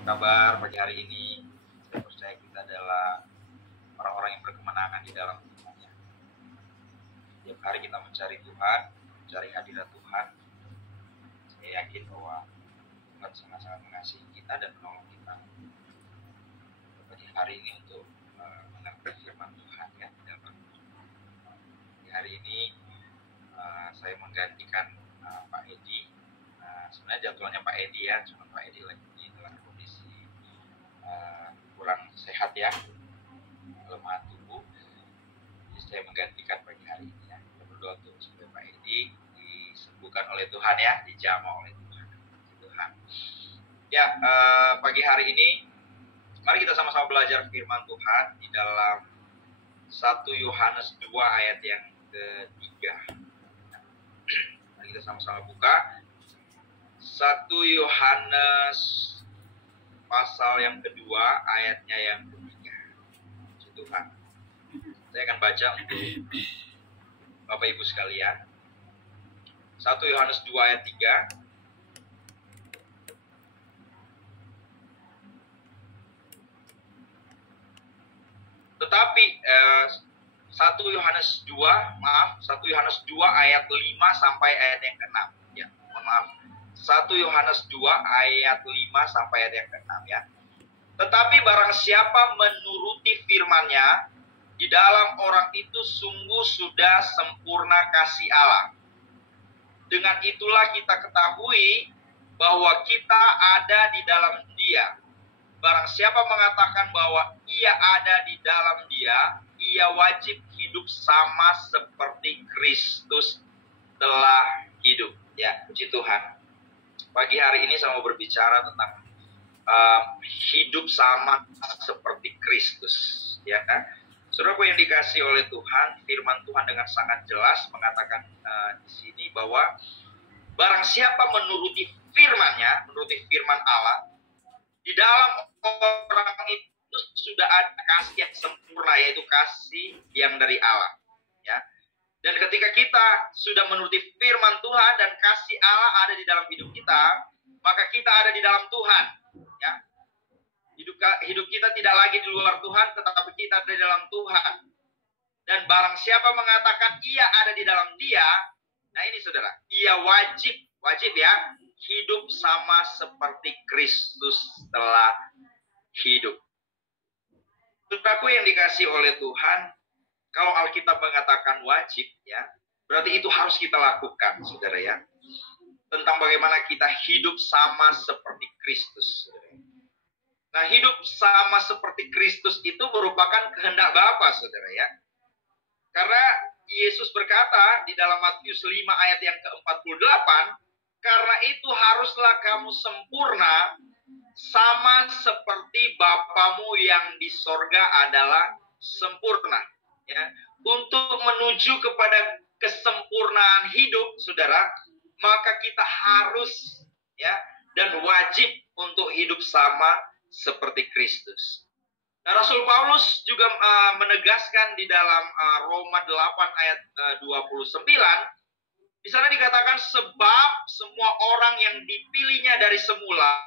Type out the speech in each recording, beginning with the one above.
Kabar pagi hari ini, saya percaya kita adalah orang-orang yang berkemenangan di dalam Tuhan. Tiap hari kita mencari Tuhan, mencari hadirat Tuhan. Saya yakin bahwa Tuhan sangat-sangat mengasihi kita dan menolong kita. Pagi hari ini untuk mengerti firman Tuhan ya. Di hari ini saya menggantikan Pak Edi. Sebenarnya jadwalnya Pak Edi ya, cuma Pak Edi lagi dalam kondisi kurang sehat ya, lemah tubuh. Jadi saya menggantikan pagi hari ini ya. Kita berdoa untuk supaya Pak Edi disembuhkan oleh Tuhan ya, dijamah oleh Tuhan. Ya, pagi hari ini mari kita sama-sama belajar firman Tuhan di dalam 1 Yohanes 2 ayat yang ketiga. Mari kita sama-sama buka 1 Yohanes pasal yang kedua, ayatnya yang ketiga. Puji Tuhan. Saya akan baca untuk Bapak Ibu sekalian. 1 Yohanes 2 ayat 3. Tetapi 1 Yohanes 2 ayat 5 sampai ayat yang ke-6 ya. Mohon maaf. 1 Yohanes 2 ayat 5 sampai ayat yang ke-6 ya. Tetapi barang siapa menuruti firman-Nya, di dalam orang itu sungguh sudah sempurna kasih Allah. Dengan itulah kita ketahui bahwa kita ada di dalam Dia. Barang siapa mengatakan bahwa ia ada di dalam Dia, ia wajib hidup sama seperti Kristus telah hidup. Ya, puji Tuhan. Pagi hari ini saya mau berbicara tentang hidup sama seperti Kristus. Ya, saudaraku yang dikasihi oleh Tuhan, firman Tuhan dengan sangat jelas mengatakan di sini bahwa barang siapa menuruti firman-Nya, menuruti firman Allah, di dalam orang itu sudah ada kasih yang sempurna, yaitu kasih yang dari Allah. Ya. Dan ketika kita sudah menuruti firman Tuhan dan kasih Allah ada di dalam hidup kita, maka kita ada di dalam Tuhan. Ya. Hidup kita tidak lagi di luar Tuhan, tetapi kita ada di dalam Tuhan. Dan barang siapa mengatakan ia ada di dalam Dia, nah ini saudara, ia wajib ya, hidup sama seperti Kristus telah hidup. Saudaraku yang dikasihi oleh Tuhan, kalau Alkitab mengatakan wajib ya, berarti itu harus kita lakukan, saudara ya. Tentang bagaimana kita hidup sama seperti Kristus. Saudara. Nah, hidup sama seperti Kristus itu merupakan kehendak Bapa, saudara ya. Karena Yesus berkata di dalam Matius 5 ayat yang ke-48, karena itu haruslah kamu sempurna sama seperti Bapamu yang di sorga adalah sempurna. Ya. Untuk menuju kepada kesempurnaan hidup, saudara, maka kita harus ya dan wajib untuk hidup sama seperti Kristus. Nah, Rasul Paulus juga menegaskan di dalam Roma 8 ayat 29, di sana dikatakan sebab semua orang yang dipilihnya dari semula,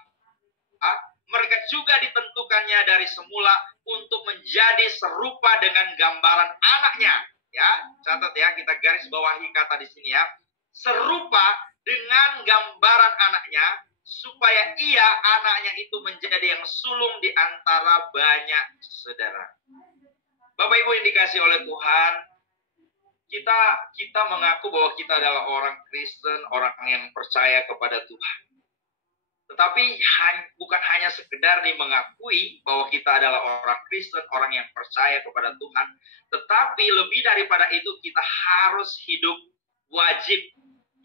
mereka juga ditentukannya dari semula untuk menjadi serupa dengan gambaran anaknya. Ya, catat ya, kita garis bawahi kata di sini ya. Serupa dengan gambaran anaknya, supaya ia, anaknya itu menjadi yang sulung di antara banyak saudara. Bapak Ibu yang dikasihi oleh Tuhan, kita mengaku bahwa kita adalah orang Kristen, orang yang percaya kepada Tuhan. Tetapi bukan hanya sekedar mengakui bahwa kita adalah orang Kristen, orang yang percaya kepada Tuhan, tetapi lebih daripada itu kita harus wajib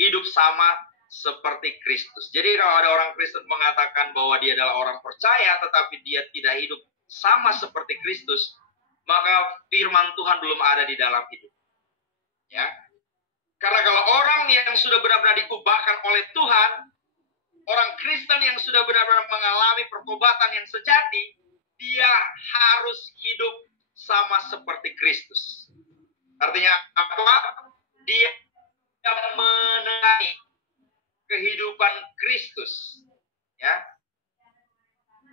hidup sama seperti Kristus. Jadi kalau ada orang Kristen mengatakan bahwa dia adalah orang percaya, tetapi dia tidak hidup sama seperti Kristus, maka firman Tuhan belum ada di dalam hidup. Ya, karena kalau orang yang sudah benar-benar diubahkan oleh Tuhan, orang Kristen yang sudah benar-benar mengalami pertobatan yang sejati, dia harus hidup sama seperti Kristus. Artinya apa? Dia mengenai kehidupan Kristus. Ya.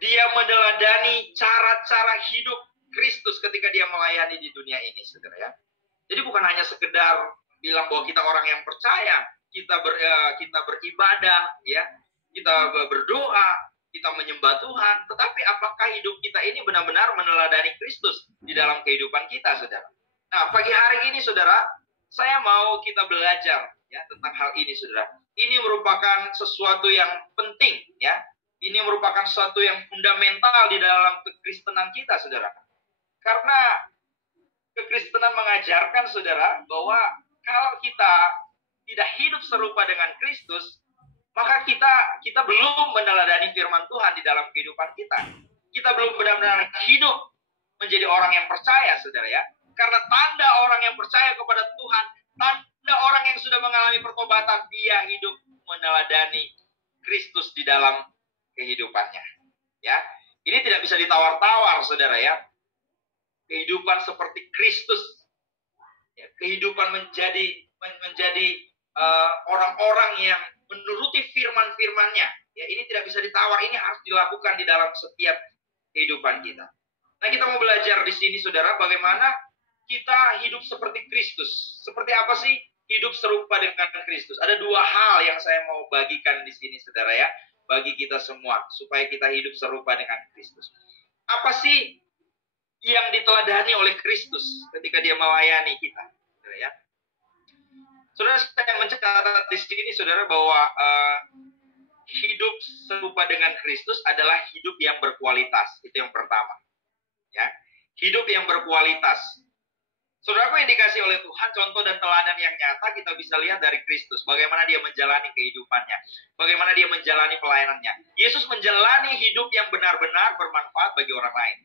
Dia meneladani cara-cara hidup Kristus ketika dia melayani di dunia ini, saudara ya. Jadi bukan hanya sekedar bilang bahwa kita orang yang percaya, kita beribadah, ya, kita berdoa, kita menyembah Tuhan, tetapi apakah hidup kita ini benar-benar meneladani Kristus di dalam kehidupan kita, saudara? Nah, pagi hari ini, saudara, saya mau kita belajar ya tentang hal ini, saudara. Ini merupakan sesuatu yang penting, ya. Ini merupakan sesuatu yang fundamental di dalam kekristenan kita, saudara. Karena kekristenan mengajarkan, saudara, bahwa kalau kita tidak hidup serupa dengan Kristus, maka kita belum meneladani firman Tuhan di dalam kehidupan kita. Kita belum benar-benar hidup menjadi orang yang percaya, saudara ya. Karena tanda orang yang percaya kepada Tuhan, tanda orang yang sudah mengalami pertobatan, dia hidup meneladani Kristus di dalam kehidupannya. Ya, ini tidak bisa ditawar-tawar, saudara ya. Kehidupan seperti Kristus, ya, kehidupan menjadi orang-orang yang menuruti firman-firmannya. Ya, ini tidak bisa ditawar, ini harus dilakukan di dalam setiap kehidupan kita. Nah, kita mau belajar di sini, saudara, bagaimana kita hidup seperti Kristus. Seperti apa sih hidup serupa dengan Kristus? Ada dua hal yang saya mau bagikan di sini, saudara ya, bagi kita semua, supaya kita hidup serupa dengan Kristus. Apa sih yang diteladani oleh Kristus ketika dia melayani kita, saudara ya? Saudara, saya mencatat di sini, saudara, bahwa hidup serupa dengan Kristus adalah hidup yang berkualitas. Itu yang pertama. Ya, hidup yang berkualitas. Saudaraku yang dikasih oleh Tuhan, contoh dan teladan yang nyata kita bisa lihat dari Kristus. Bagaimana dia menjalani kehidupannya. Bagaimana dia menjalani pelayanannya. Yesus menjalani hidup yang benar-benar bermanfaat bagi orang lain.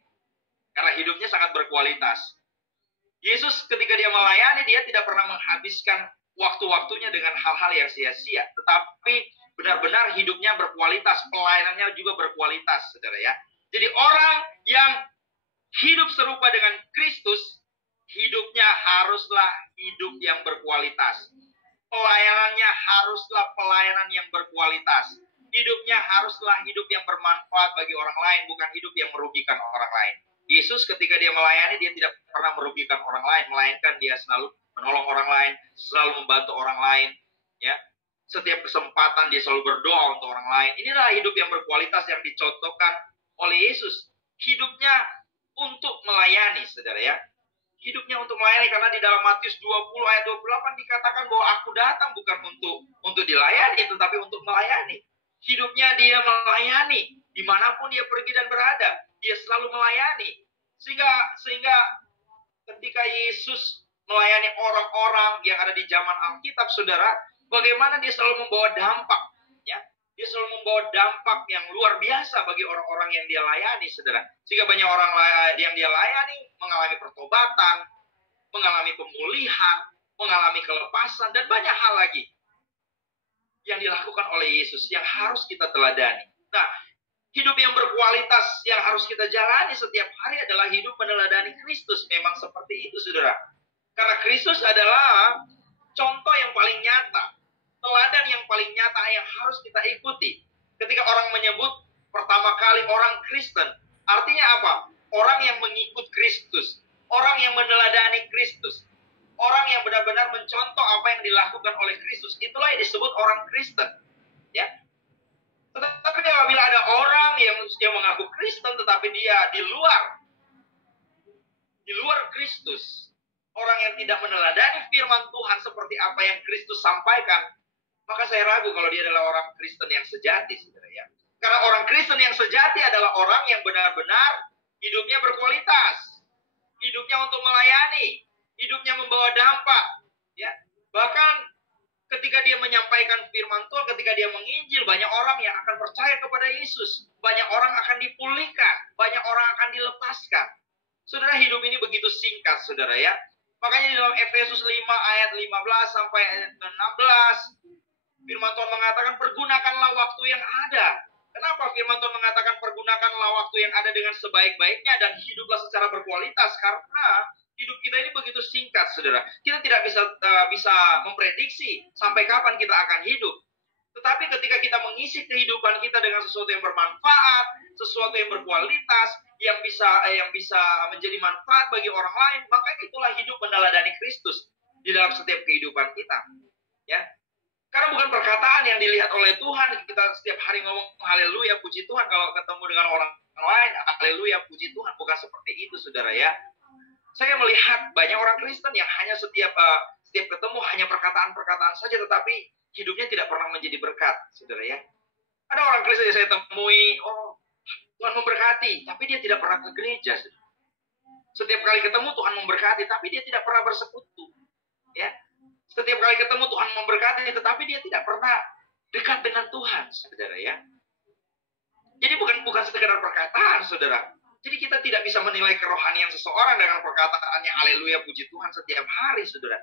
Karena hidupnya sangat berkualitas. Yesus ketika dia melayani, dia tidak pernah menghabiskan waktu-waktunya dengan hal-hal yang sia-sia. Tetapi benar-benar hidupnya berkualitas. Pelayanannya juga berkualitas, saudara ya. Jadi orang yang hidup serupa dengan Kristus, hidupnya haruslah hidup yang berkualitas. Pelayanannya haruslah pelayanan yang berkualitas. Hidupnya haruslah hidup yang bermanfaat bagi orang lain, bukan hidup yang merugikan orang lain. Yesus ketika dia melayani, dia tidak pernah merugikan orang lain, melainkan dia selalu menolong orang lain, selalu membantu orang lain. Ya, setiap kesempatan dia selalu berdoa untuk orang lain. Inilah hidup yang berkualitas yang dicontohkan oleh Yesus. Hidupnya untuk melayani, saudara ya. Hidupnya untuk melayani, karena di dalam Matius 20 ayat 28 dikatakan bahwa aku datang bukan untuk dilayani, tetapi untuk melayani. Hidupnya dia melayani, dimanapun dia pergi dan berada, dia selalu melayani. Sehingga ketika Yesus melayani orang-orang yang ada di zaman Alkitab, saudara, bagaimana dia selalu membawa dampak, ya. Dia selalu membawa dampak yang luar biasa bagi orang-orang yang dia layani, saudara. Sehingga banyak orang yang dia layani mengalami pertobatan, mengalami pemulihan, mengalami kelepasan, dan banyak hal lagi yang dilakukan oleh Yesus yang harus kita teladani. Nah, hidup yang berkualitas yang harus kita jalani setiap hari adalah hidup meneladani Kristus. Memang seperti itu, saudara. Karena Kristus adalah contoh yang paling nyata. Teladan yang paling nyata yang harus kita ikuti. Ketika orang menyebut pertama kali orang Kristen, artinya apa? Orang yang mengikut Kristus, orang yang meneladani Kristus, orang yang benar-benar mencontoh apa yang dilakukan oleh Kristus. Itulah yang disebut orang Kristen. Ya. Tetapi apabila ada orang yang mengaku Kristen, tetapi dia di luar Kristus, orang yang tidak meneladani firman Tuhan seperti apa yang Kristus sampaikan, maka saya ragu kalau dia adalah orang Kristen yang sejati, saudara ya. Karena orang Kristen yang sejati adalah orang yang benar-benar hidupnya berkualitas, hidupnya untuk melayani, hidupnya membawa dampak, ya. Bahkan ketika dia menyampaikan firman Tuhan, ketika dia menginjil, banyak orang yang akan percaya kepada Yesus, banyak orang akan dipulihkan, banyak orang akan dilepaskan. Saudara, hidup ini begitu singkat, saudara ya. Makanya di dalam Efesus 5 ayat 15 sampai ayat 16, firman Tuhan mengatakan, pergunakanlah waktu yang ada. Kenapa firman Tuhan mengatakan pergunakanlah waktu yang ada dengan sebaik-baiknya dan hiduplah secara berkualitas? Karena hidup kita ini begitu singkat, saudara. Kita tidak bisa memprediksi sampai kapan kita akan hidup. Tetapi ketika kita mengisi kehidupan kita dengan sesuatu yang bermanfaat, sesuatu yang berkualitas, yang bisa menjadi manfaat bagi orang lain, maka itulah hidup meneladani Kristus di dalam setiap kehidupan kita. Ya, karena bukan perkataan yang dilihat oleh Tuhan. Kita setiap hari ngomong haleluya, puji Tuhan. Kalau ketemu dengan orang lain, haleluya, puji Tuhan. Bukan seperti itu, saudara ya. Saya melihat banyak orang Kristen yang hanya setiap ketemu hanya perkataan-perkataan saja, tetapi hidupnya tidak pernah menjadi berkat, saudara ya. Ada orang Kristen yang saya temui, oh Tuhan memberkati, tapi dia tidak pernah ke gereja. Setiap kali ketemu Tuhan memberkati, tapi dia tidak pernah bersekutu. Ya, setiap kali ketemu Tuhan memberkati, tetapi dia tidak pernah dekat dengan Tuhan, saudara ya. Jadi bukan sekedar perkataan, saudara. Jadi kita tidak bisa menilai kerohanian seseorang dengan perkataannya haleluya puji Tuhan setiap hari, saudara.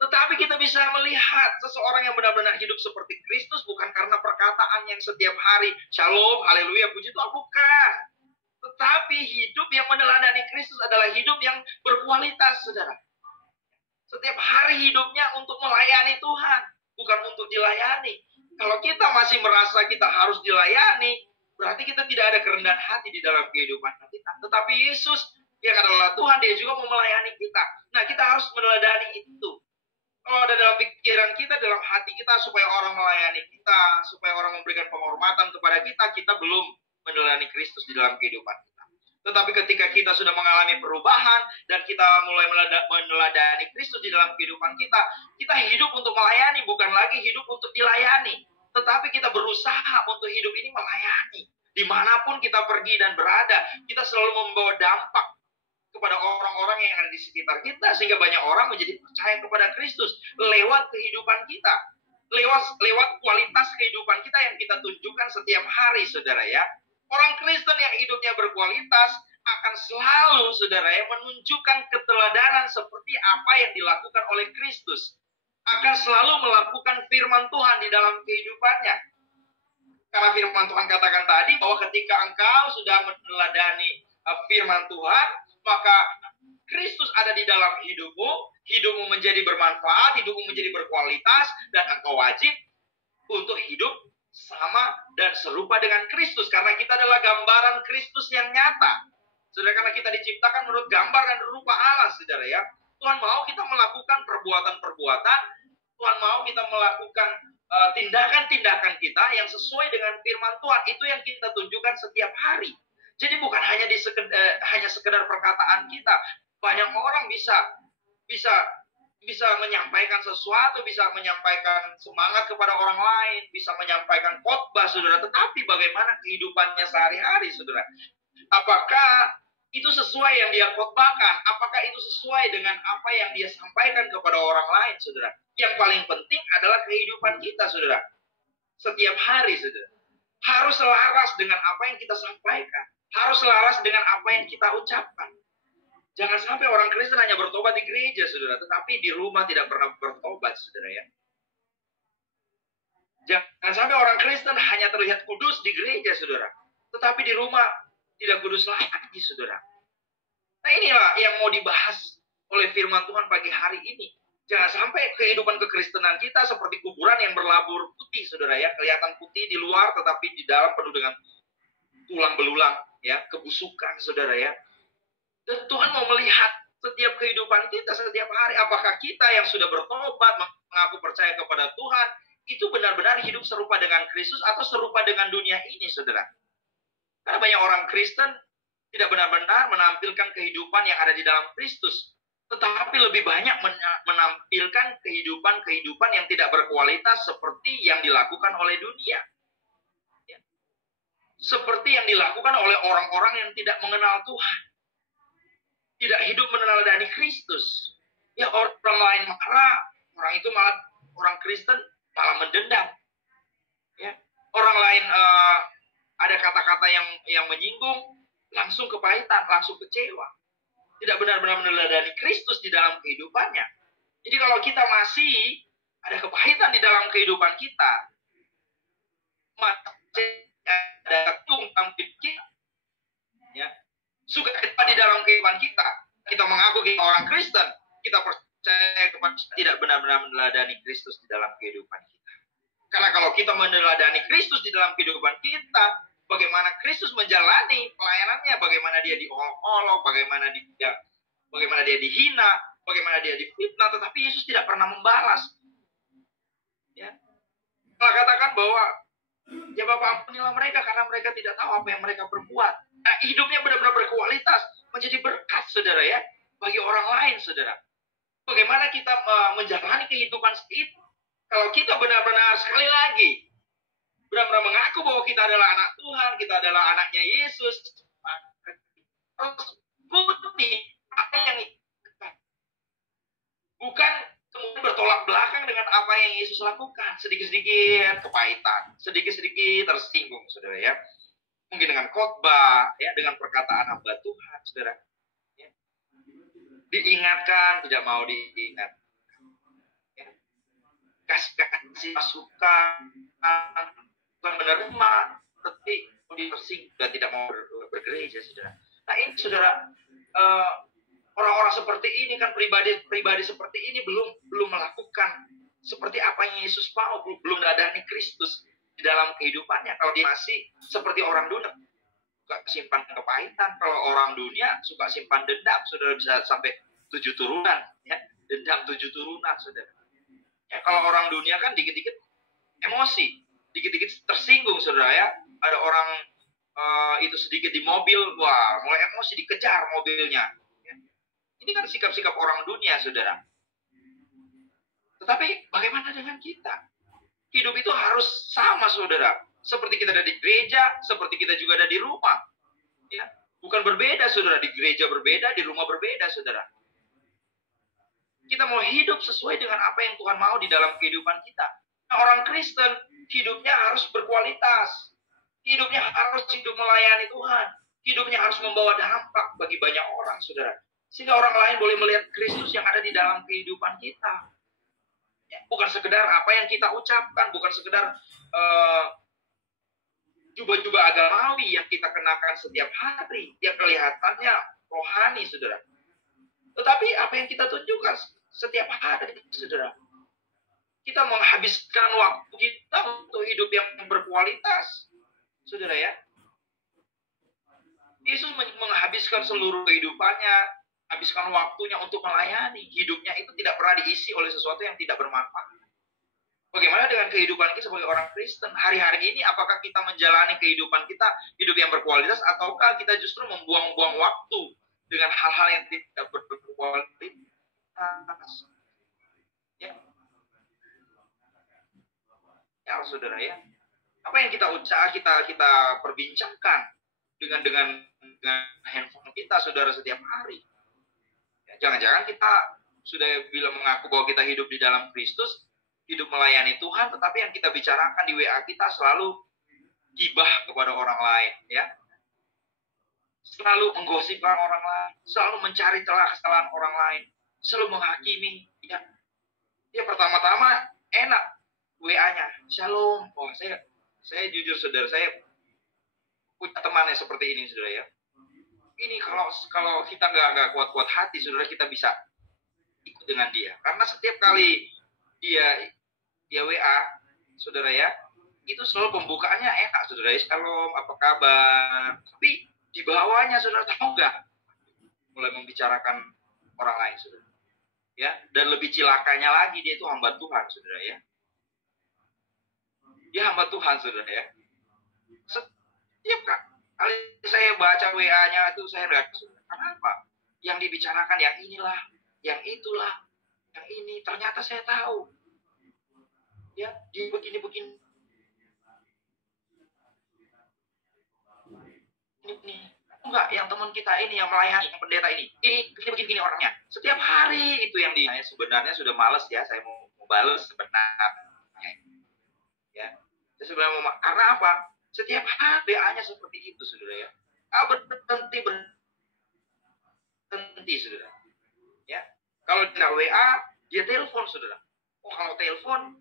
Tetapi kita bisa melihat seseorang yang benar-benar hidup seperti Kristus bukan karena perkataan yang setiap hari shalom, haleluya puji Tuhan, bukan. Tetapi hidup yang meneladani Kristus adalah hidup yang berkualitas, saudara. Setiap hari hidupnya untuk melayani Tuhan, bukan untuk dilayani. Kalau kita masih merasa kita harus dilayani, berarti kita tidak ada kerendahan hati di dalam kehidupan kita. Tetapi Yesus yang adalah Tuhan, dia juga mau melayani kita. Nah, kita harus meneladani itu. Kalau ada dalam pikiran kita, dalam hati kita, supaya orang melayani kita, supaya orang memberikan penghormatan kepada kita, kita belum meneladani Kristus di dalam kehidupan kita. Tetapi ketika kita sudah mengalami perubahan, dan kita mulai meneladani Kristus di dalam kehidupan kita, kita hidup untuk melayani, bukan lagi hidup untuk dilayani. Tetapi kita berusaha untuk hidup ini melayani. Dimanapun kita pergi dan berada, kita selalu membawa dampak kepada orang-orang yang ada di sekitar kita, sehingga banyak orang menjadi percaya kepada Kristus lewat kehidupan kita, lewat kualitas kehidupan kita yang kita tunjukkan setiap hari, saudara ya. Orang Kristen yang hidupnya berkualitas akan selalu, saudara ya, menunjukkan keteladanan seperti apa yang dilakukan oleh Kristus. Akan selalu melakukan firman Tuhan di dalam kehidupannya. Karena firman Tuhan katakan tadi bahwa ketika engkau sudah meneladani firman Tuhan, maka Kristus ada di dalam hidupmu, hidupmu menjadi bermanfaat, hidupmu menjadi berkualitas, dan engkau wajib untuk hidup sama dan serupa dengan Kristus. Karena kita adalah gambaran Kristus yang nyata. Saudara, karena kita diciptakan menurut gambar dan rupa Allah, saudara ya. Tuhan mau kita melakukan perbuatan-perbuatan, Tuhan mau kita melakukan tindakan-tindakan kita yang sesuai dengan firman Tuhan. Itu yang kita tunjukkan setiap hari. Jadi bukan hanya hanya sekedar perkataan kita. Banyak orang bisa menyampaikan sesuatu, bisa menyampaikan semangat kepada orang lain, bisa menyampaikan khotbah, saudara. Tetapi bagaimana kehidupannya sehari-hari, saudara? Apakah itu sesuai yang dia khotbahkan? Apakah itu sesuai dengan apa yang dia sampaikan kepada orang lain, saudara? Yang paling penting adalah kehidupan kita, saudara. Setiap hari, saudara. Harus selaras dengan apa yang kita sampaikan. Harus selaras dengan apa yang kita ucapkan. Jangan sampai orang Kristen hanya bertobat di gereja, saudara. Tetapi di rumah tidak pernah bertobat, saudara ya. Jangan sampai orang Kristen hanya terlihat kudus di gereja, saudara. Tetapi di rumah tidak kudus lagi, saudara. Nah, inilah yang mau dibahas oleh firman Tuhan pagi hari ini. Jangan sampai kehidupan kekristenan kita seperti kuburan yang berlabur putih, saudara ya. Kelihatan putih di luar, tetapi di dalam penuh dengan tulang belulang, ya, kebusukan, saudara ya. Dan Tuhan mau melihat setiap kehidupan kita setiap hari. Apakah kita yang sudah bertobat, mengaku percaya kepada Tuhan, itu benar-benar hidup serupa dengan Kristus atau serupa dengan dunia ini, saudara? Karena banyak orang Kristen tidak benar-benar menampilkan kehidupan yang ada di dalam Kristus, tetapi lebih banyak menampilkan kehidupan yang tidak berkualitas seperti yang dilakukan oleh dunia. Ya. Seperti yang dilakukan oleh orang-orang yang tidak mengenal Tuhan. Tidak hidup meneladani Kristus. Ya, orang lain marah, orang Kristen malah mendendam. Ya. Orang lain ada kata-kata yang menyinggung, langsung kepahitan, langsung kecewa. Tidak benar-benar meneladani Kristus di dalam kehidupannya. Jadi kalau kita masih ada kepahitan di dalam kehidupan kita, masih ada tunggang kita, ya, suka kita di dalam kehidupan kita mengaku kita orang Kristen, kita percaya kepada tidak benar-benar meneladani Kristus di dalam kehidupan kita. Karena kalau kita meneladani Kristus di dalam kehidupan kita, bagaimana Kristus menjalani pelayanannya, bagaimana dia diolok-olok, bagaimana dia dihina, bagaimana dia difitnah, tetapi Yesus tidak pernah membalas. Ya. Kalau katakan bahwa ya Bapak ampunilah mereka karena mereka tidak tahu apa yang mereka perbuat. Nah, hidupnya benar-benar berkualitas, menjadi berkat, saudara ya, bagi orang lain, saudara. Bagaimana kita menjalani kehidupan seperti itu? Kalau kita benar-benar sekali lagi benar-benar mengaku bahwa kita adalah anak Tuhan, kita adalah anaknya Yesus, harus bukti apa yang bukan kemudian bertolak belakang dengan apa yang Yesus lakukan. Sedikit-sedikit kepahitan, sedikit-sedikit tersinggung, saudara ya. Mungkin dengan khotbah, ya, dengan perkataan hamba Tuhan, saudara. Ya. Diingatkan, tidak mau diingat. Ya. Kasih masukan, bukan menerima, tapi tersinggung dan tidak mau bergereja, saudara. Nah ini, saudara, orang-orang seperti ini kan pribadi seperti ini belum melakukan seperti apa yang Yesus mau, belum meladani Kristus di dalam kehidupannya. Kalau dia masih seperti orang dunia, suka simpan kepahitan. Kalau orang dunia suka simpan dendam, saudara, bisa sampai 7 turunan, ya, dendam 7 turunan, saudara. Ya, kalau orang dunia kan dikit-dikit emosi, dikit-dikit tersinggung, saudara ya. Ada orang itu sedikit di mobil, wah, mulai emosi, dikejar mobilnya. Ini kan sikap-sikap orang dunia, saudara. Tetapi bagaimana dengan kita? Hidup itu harus sama, saudara. Seperti kita ada di gereja, seperti kita juga ada di rumah. Ya, bukan berbeda, saudara. Di gereja berbeda, di rumah berbeda, saudara. Kita mau hidup sesuai dengan apa yang Tuhan mau di dalam kehidupan kita. Nah, orang Kristen, hidupnya harus berkualitas. Hidupnya harus hidup melayani Tuhan. Hidupnya harus membawa dampak bagi banyak orang, saudara. Sehingga orang lain boleh melihat Kristus yang ada di dalam kehidupan kita. Ya, bukan sekedar apa yang kita ucapkan, bukan sekedar jubah-jubah agamawi yang kita kenakan setiap hari, yang kelihatannya rohani, saudara. Tetapi apa yang kita tunjukkan setiap hari, saudara. Kita menghabiskan waktu kita untuk hidup yang berkualitas, saudara ya. Yesus menghabiskan seluruh kehidupannya, habiskan waktunya untuk melayani. Hidupnya itu tidak pernah diisi oleh sesuatu yang tidak bermanfaat. Bagaimana dengan kehidupan kita sebagai orang Kristen? Hari-hari ini apakah kita menjalani kehidupan kita hidup yang berkualitas, ataukah kita justru membuang-buang waktu dengan hal-hal yang tidak berkualitas? Ya. Ya, saudara ya. Apa yang kita kita perbincangkan dengan handphone kita, saudara, setiap hari? Jangan-jangan kita sudah bilang mengaku bahwa kita hidup di dalam Kristus, hidup melayani Tuhan, tetapi yang kita bicarakan di WA kita selalu gibah kepada orang lain, ya. Selalu menggosipkan orang lain, selalu mencari celah kesalahan orang lain, selalu menghakimi, ya. Ya, pertama-tama enak WA-nya, Shalom. Oh, saya jujur, saudara, saya punya teman yang seperti ini, saudara ya. Ini kalau kita nggak kuat-kuat hati, saudara, kita bisa ikut dengan dia. Karena setiap kali dia WA, saudara ya, itu selalu pembukaannya enak, saudara. Shalom, apa kabar? Tapi di bawahnya, saudara, tahu nggak? Mulai membicarakan orang lain, saudara. Ya, dan lebih cilakanya lagi, dia itu hamba Tuhan, saudara ya. Dia hamba Tuhan, saudara ya. Setiap kali saya baca WA-nya itu saya lihat, kenapa? Yang dibicarakan yang inilah, yang itulah, yang ini. Ternyata saya tahu. Ya, dia begini-begini. Ini. Enggak, yang teman kita ini, yang melayani, yang pendeta ini begini-begini orangnya. Setiap hari itu yang saya sebenarnya sudah malas ya, saya mau balas sebenarnya. Ya, saya sebenarnya mau, karena apa? Setiap hari WA-nya seperti itu, saudara ya. Berhenti, saudara. Ya, kalau tidak WA, dia telepon, saudara. Oh, kalau telepon,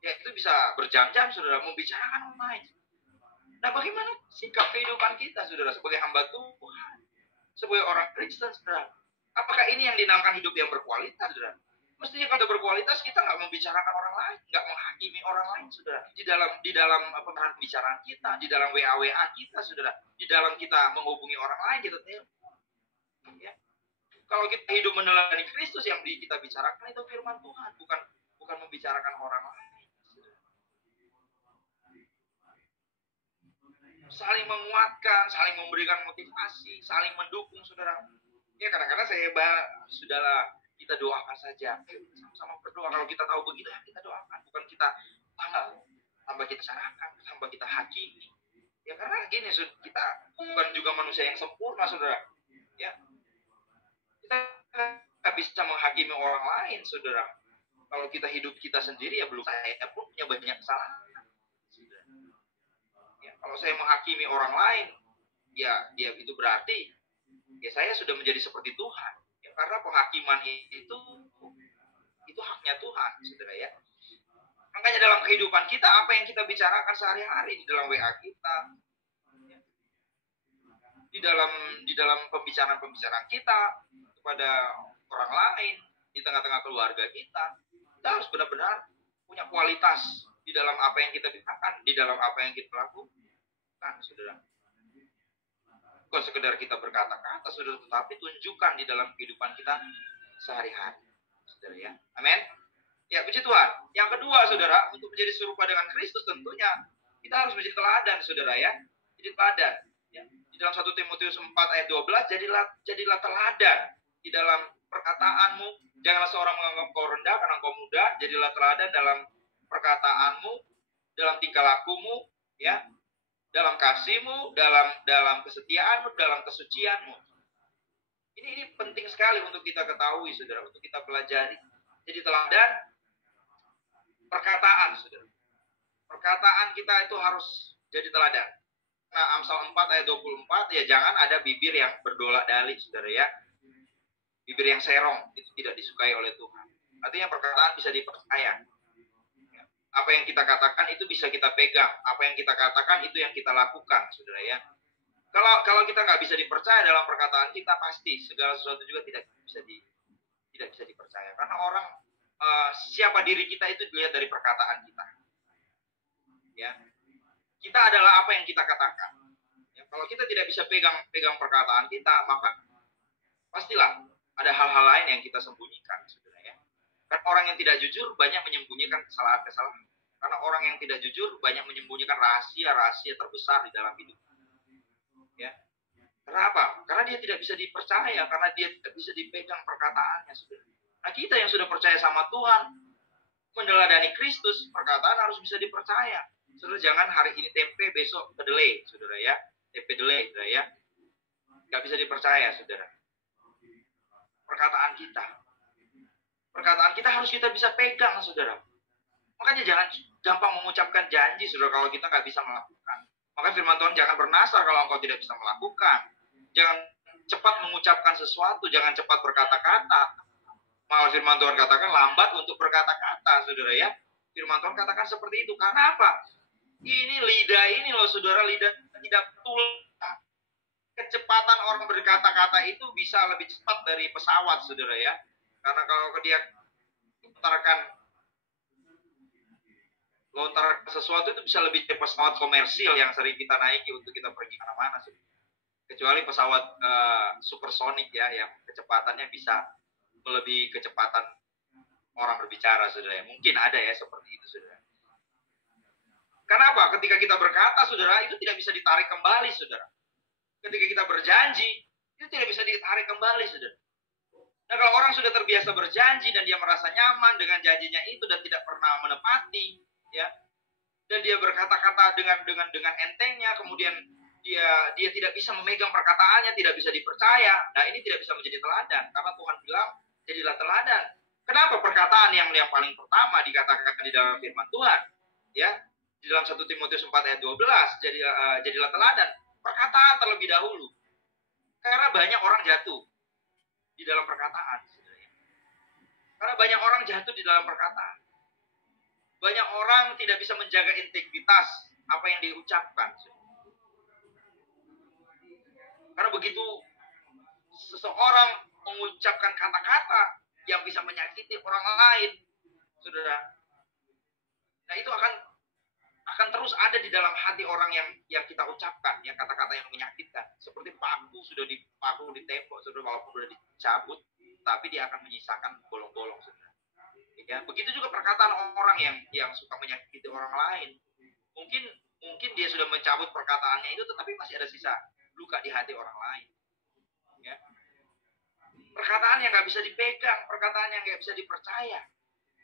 ya itu bisa berjam-jam, saudara, membicarakan online. Nah, bagaimana sikap kehidupan kita, saudara, sebagai hamba Tuhan, sebagai orang Kristen, saudara? Apakah ini yang dinamakan hidup yang berkualitas, saudara? Mestinya kalau berkualitas kita nggak membicarakan orang lain, nggak menghakimi orang lain, saudara. Di dalam pembicaraan kita, di dalam WA kita, saudara. Di dalam kita menghubungi orang lain, kita ya. Kalau kita hidup meneladani Kristus, yang kita bicarakan itu firman Tuhan, bukan membicarakan orang lain. Saling menguatkan, saling memberikan motivasi, saling mendukung, saudara. Ya kadang-kadang sudahlah, kita doakan saja. Sama-sama berdoa. Kalau kita tahu begitu, ya kita doakan. Bukan kita tambah kita salahkan, tambah kita hakimi. Ya karena gini, kita bukan juga manusia yang sempurna, saudara. Ya, kita nggak bisa menghakimi orang lain, saudara. Kalau kita hidup kita sendiri, ya belum, saya pun punya banyak kesalahan. Ya, kalau saya menghakimi orang lain, ya itu berarti ya saya sudah menjadi seperti Tuhan. Ya, karena penghakiman itu haknya Tuhan, saudara ya. Makanya dalam kehidupan kita, apa yang kita bicarakan sehari-hari di dalam WA kita, di dalam pembicaraan kita kepada orang lain, di tengah-tengah keluarga kita harus benar-benar punya kualitas di dalam apa yang kita bicarakan, di dalam apa yang kita lakukan, saudara. Bukan sekedar kita berkata-kata, saudara, tetapi tunjukkan di dalam kehidupan kita sehari-hari, saudara ya. Amin. Ya, puji Tuhan. Yang kedua, saudara, untuk menjadi serupa dengan Kristus tentunya kita harus menjadi teladan, saudara ya. Jadi teladan. Ya. Di dalam 1 Timotius 4 ayat 12, jadilah teladan di dalam perkataanmu. Janganlah seorang menganggap kau rendah karena kau muda. Jadilah teladan dalam perkataanmu, dalam tingkah lakumu, ya, dalam kasihmu, dalam kesetiaanmu, dalam kesucianmu. Ini penting sekali untuk kita ketahui, saudara, untuk kita pelajari. Jadi teladan perkataan, saudara. Perkataan kita itu harus jadi teladan. Nah, Amsal 4 ayat 24, ya jangan ada bibir yang berdolak dalik, saudara ya. Bibir yang serong, itu tidak disukai oleh Tuhan. Artinya perkataan bisa dipercaya. Apa yang kita katakan itu bisa kita pegang. Apa yang kita katakan itu yang kita lakukan, saudara ya. Kalau kita nggak bisa dipercaya dalam perkataan kita, pasti segala sesuatu juga tidak bisa dipercaya. Karena orang, siapa diri kita itu dilihat dari perkataan kita. Ya, kita adalah apa yang kita katakan. Ya, kalau kita tidak bisa pegang perkataan kita, maka pastilah ada hal-hal lain yang kita sembunyikan, saudara ya. Kan orang yang tidak jujur banyak menyembunyikan kesalahan-kesalahan. Karena orang yang tidak jujur banyak menyembunyikan rahasia-rahasia terbesar di dalam hidup. Ya. Kenapa? Karena dia tidak bisa dipercaya, karena dia tidak bisa dipegang perkataannya, saudara. Nah, kita yang sudah percaya sama Tuhan, meneladani Kristus, perkataan harus bisa dipercaya. Saudara, jangan hari ini tempe, besok kedelai, saudara ya. Tempe delay, saudara ya. Nggak bisa dipercaya, saudara. Perkataan kita harus kita bisa pegang, saudara. Makanya jangan gampang mengucapkan janji, saudara, kalau kita nggak bisa melakukan. Maka firman Tuhan, jangan bernasar kalau engkau tidak bisa melakukan. Jangan cepat mengucapkan sesuatu, jangan cepat berkata-kata. Malah firman Tuhan katakan lambat untuk berkata-kata, saudara ya. Firman Tuhan katakan seperti itu. Karena apa? Ini lidah ini loh, saudara, lidah tidak betul. Kecepatan orang berkata-kata itu bisa lebih cepat dari pesawat, saudara ya. Karena kalau dia lontar sesuatu itu bisa lebih cepat pesawat komersil yang sering kita naiki untuk kita pergi kemana-mana. Kecuali pesawat supersonik ya, yang kecepatannya bisa melebihi kecepatan orang berbicara, saudara. Mungkin ada ya seperti itu, saudara. Kenapa? Ketika kita berkata, saudara, itu tidak bisa ditarik kembali, saudara. Ketika kita berjanji, itu tidak bisa ditarik kembali, saudara. Nah, kalau orang sudah terbiasa berjanji dan dia merasa nyaman dengan janjinya itu dan tidak pernah menepati, ya, dan dia berkata-kata dengan entengnya, kemudian dia tidak bisa memegang perkataannya, tidak bisa dipercaya. Nah, ini tidak bisa menjadi teladan, karena Tuhan bilang jadilah teladan. Kenapa? Perkataan yang paling pertama dikatakan di dalam firman Tuhan, ya, di dalam 1 Timotius 4 ayat 12, jadilah teladan. Perkataan terlebih dahulu. Karena banyak orang jatuh di dalam perkataan. Karena banyak orang jatuh di dalam perkataan. Banyak orang tidak bisa menjaga integritas apa yang diucapkan. Karena begitu seseorang mengucapkan kata-kata, yang bisa menyakiti orang lain, saudara. Nah itu akan terus ada di dalam hati orang yang kita ucapkan, ya, kata-kata yang menyakitkan. Seperti paku sudah dipaku di tembok, saudara, walaupun sudah dicabut, tapi dia akan menyisakan bolong-bolong, saudara. Ya, begitu juga perkataan orang yang suka menyakiti orang lain. Mungkin dia sudah mencabut perkataannya itu, tetapi masih ada sisa luka di hati orang lain. Ya. Perkataan yang nggak bisa dipegang, perkataan yang nggak bisa dipercaya.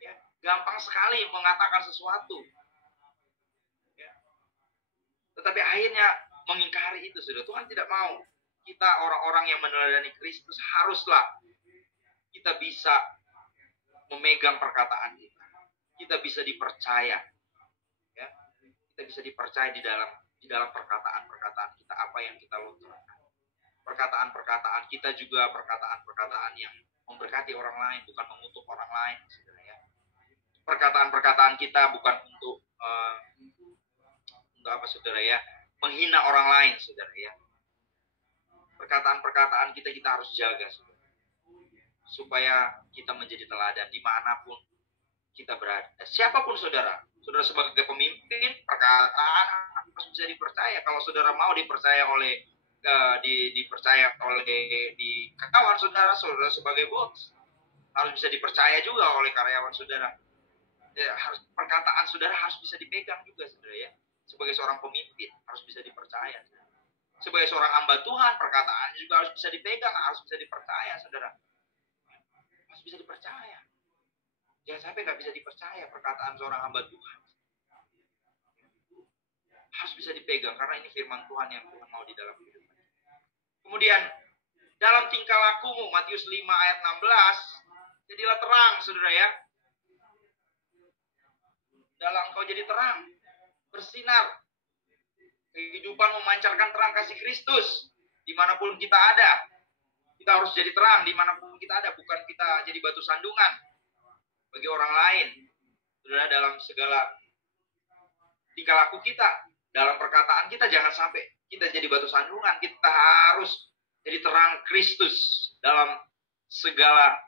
Ya. Gampang sekali mengatakan sesuatu. Ya. Tetapi akhirnya mengingkari itu, sudah. Tuhan tidak mau kita orang-orang yang meneladani Kristus haruslah kita bisa memegang perkataan kita. Kita bisa dipercaya. Ya. Kita bisa dipercaya di dalam perkataan-perkataan kita, apa yang kita lontarkan. Perkataan-perkataan kita juga perkataan-perkataan yang memberkati orang lain, bukan mengutuk orang lain, saudara, ya. Perkataan-perkataan kita bukan untuk apa, saudara, ya, menghina orang lain, saudara, ya. Perkataan-perkataan kita harus jaga, saudara, supaya kita menjadi teladan dimanapun kita berada. Siapapun saudara sebagai pemimpin, perkataan harus bisa dipercaya. Kalau saudara mau dipercaya oleh dipercaya oleh di kawan saudara sebagai bos, harus bisa dipercaya juga oleh karyawan saudara. Ya, perkataan saudara harus bisa dipegang juga, saudara, ya. Sebagai seorang pemimpin harus bisa dipercaya. Sebagai seorang hamba Tuhan, perkataan juga harus bisa dipegang, harus bisa dipercaya, saudara. Harus bisa dipercaya. Jangan sampai nggak bisa dipercaya perkataan seorang hamba Tuhan. Harus bisa dipegang, karena ini firman Tuhan yang Tuhan mau di dalam hidup. Kemudian, dalam tingkah lakumu, Matius 5 ayat 16, jadilah terang, saudara, ya. Dalam engkau jadi terang, bersinar. Kehidupan memancarkan terang kasih Kristus dimanapun kita ada. Kita harus jadi terang dimanapun kita ada, bukan kita jadi batu sandungan bagi orang lain. Saudara, dalam segala tingkah laku kita, dalam perkataan kita, jangan sampai kita jadi batu sandungan. Kita harus jadi terang Kristus dalam segala